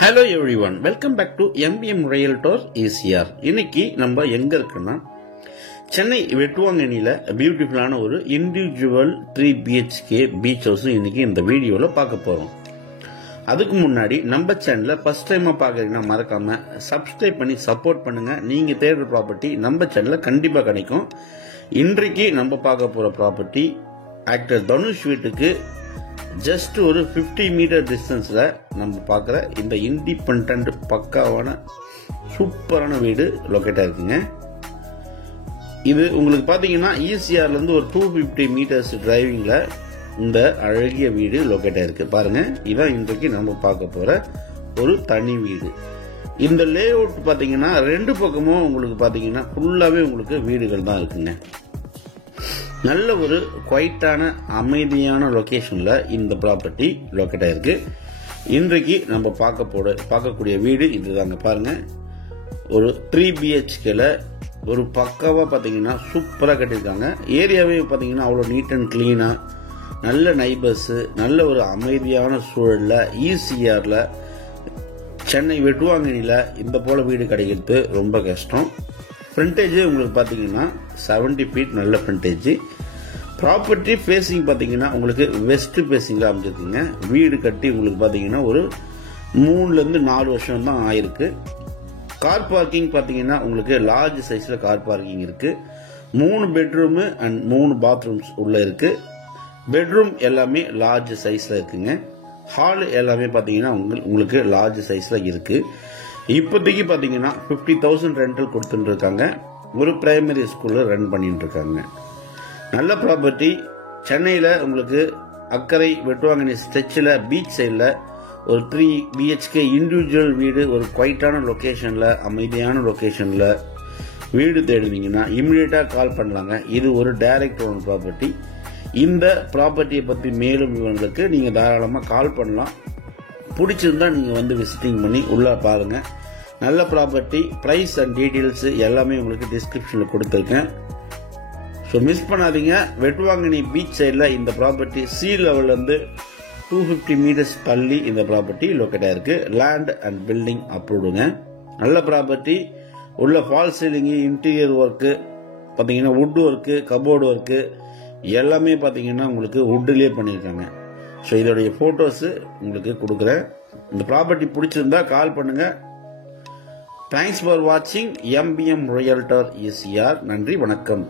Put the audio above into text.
Hello everyone, welcome back to MBM Realtor ECR. இன்னைக்கு நம்ம எங்க இருக்குன்னா சென்னை வெட்டுவாங்கனில பியூட்டிஃபுல்லான ஒரு இண்டிவிஜுவல் 3 BHK பீச் ஹவுஸ் இன்னைக்கு இந்த வீடியோல பார்க்க போறோம். அதுக்கு முன்னாடி நம்ம சேனலை ஃபர்ஸ்ட் டைமா பார்க்கறீங்கன்னா மறக்காம சப்ஸ்கிரைப் பண்ணி சப்போர்ட் பண்ணுங்க. நீங்க தேடுற ப்ராப்பர்ட்டி நம்ம சேனல்ல கண்டிப்பா கிடைக்கும். இன்றைக்கு நம்ம பார்க்க போற ப்ராப்பர்ட்டி ஆக்டர் தனுஷ் வீட்டுக்கு ஜஸ்ட் ஒரு 50 மீட்டர் டிஸ்டன்ஸ்ல நம்ம பார்க்குற இந்த இண்டிபெண்டன்ட் பக்காவான சூப்பரான வீடு லொக்கேட் ஆயிருக்குங்க. இது உங்களுக்கு பாத்தீங்கன்னா ECRல இருந்து ஒரு 250 மீட்டர்ஸ் டிரைவிங்ல இந்த அழகிய வீடு லொக்கேட் ஆயிருக்கு. பாருங்க, இதான் இன்றைக்கு நம்ம பார்க்க போற ஒரு தனி வீடு. இந்த லே அவுட் பாத்தீங்கன்னா ரெண்டு பக்கமும் உங்களுக்கு பாத்தீங்கன்னா ஃபுல்லாவே உங்களுக்கு வீடுகள் தான் இருக்குங்க. நல்ல ஒரு குவைட்டான அமைதியான லொகேஷன்ல இந்த ப்ராப்பர்ட்டி லொக்கேட் ஆயிருக்கு. இன்றைக்கு நம்ம பார்க்கக்கூடிய வீடு இதுதாங்க. பாருங்க, ஒரு 3 BHKல ஒரு பக்காவா பாத்தீங்கன்னா சூப்பரா கட்டியிருக்காங்க. ஏரியாவே பாத்தீங்கன்னா அவ்வளவு நீட் அண்ட் கிளீனா, நல்ல நைபர்ஸ், நல்ல ஒரு அமைதியான சூழல்ல ECRல சென்னை வெட்டுவாங்கனில இந்த போல வீடு கிடைக்கிறது ரொம்ப கஷ்டம். ஃப்ரண்டேஜ் உங்களுக்கு பாத்தீங்கன்னா 70 ஃபீட் நல்ல ஃப்ரண்டேஜ். ப்ராப்பர்ட்டி ஃபேசிங் பாத்தீங்கன்னா உங்களுக்கு வெஸ்ட் ஃபேசிங்ல அமைஞ்சிருக்குங்க. வீடு கட்டி உங்களுக்கு பாத்தீங்கன்னா ஒரு 3 to 4 வருஷம் தான் ஆயிருக்கு. கார் பார்க்கிங் பாத்தீங்கன்னா உங்களுக்கு லார்ஜ் சைஸ்ல கார் பார்க்கிங் இருக்கு. 3 பெட்ரூம் அண்ட் 3 பாத்ரூம்ஸ் உள்ள இருக்கு. பெட்ரூம் எல்லாமே லார்ஜ் சைஸ்ல இருக்குங்க. ஹால் எல்லாமே பாத்தீங்கன்னா உங்களுக்கு லார்ஜ் சைஸ்ல இருக்கு. இப்போதைக்கு பாத்தீங்கன்னா 50,000 ரெண்டல் கொடுத்துட்டு இருக்காங்க. ஒரு பிரைமரி ஸ்கூல்ல ரன் பண்ணிட்டு இருக்காங்க. நல்ல ப்ராப்பர்ட்டி. சென்னையில உங்களுக்கு அக்கரை வெட்டுவாங்கனி ஸ்ட்ரெச்சில் பீச் சைடில் ஒரு 3 BHK இண்டிவிஜுவல் வீடு ஒரு குவைட்டான லொகேஷன்ல அமைதியான லொகேஷன்ல வீடு தேடுவீங்கன்னா இமிடியேட்டா கால் பண்ணலாங்க. இது ஒரு டைரக்ட் ஓன் ப்ராப்பர்ட்டி. இந்த ப்ராப்பர்ட்டியை பத்தி மேலும் விவரங்களுக்கு நீங்க தாராளமா கால் பண்ணலாம். பிடிச்சிருந்தா நீங்க வந்து விசிட்டிங் பண்ணி உள்ள பாருங்க. நல்ல ப்ராப்பர்ட்டி. பிரைஸ் அண்ட் டீடைல்ஸ் எல்லாமே உங்களுக்கு டிஸ்கிரிப்ஷன்ல கொடுத்துருக்கேன். ஸோ மிஸ் பண்ணாதீங்க. வெட்டுவாங்கனி பீச் சைடில் இந்த ப்ராப்பர்ட்டி சி லெவல்ல இருந்து 250 மீட்டர்ஸ் தள்ளி இந்த ப்ராப்பர்ட்டி லொக்கேட் ஆயிருக்கு. லேண்ட் அண்ட் பில்டிங் அப்ரூவ்டுங்க. நல்ல ப்ராப்பர்ட்டி. உள்ள ஃபால் சீலிங், இன்டீரியர் ஒர்க்கு பார்த்தீங்கன்னா வுட் ஒர்க்கு, கபோர்டு ஒர்க்கு எல்லாமே பார்த்தீங்கன்னா உங்களுக்கு வுட்லேயே பண்ணியிருக்காங்க. ஸோ இதோடைய போட்டோஸ் உங்களுக்கு கொடுக்குறேன். இந்த ப்ராப்பர்ட்டி பிடிச்சிருந்தா கால் பண்ணுங்க. தேங்க்ஸ் ஃபார் வாட்சிங் MBM Realtor ECR. நன்றி, வணக்கம்.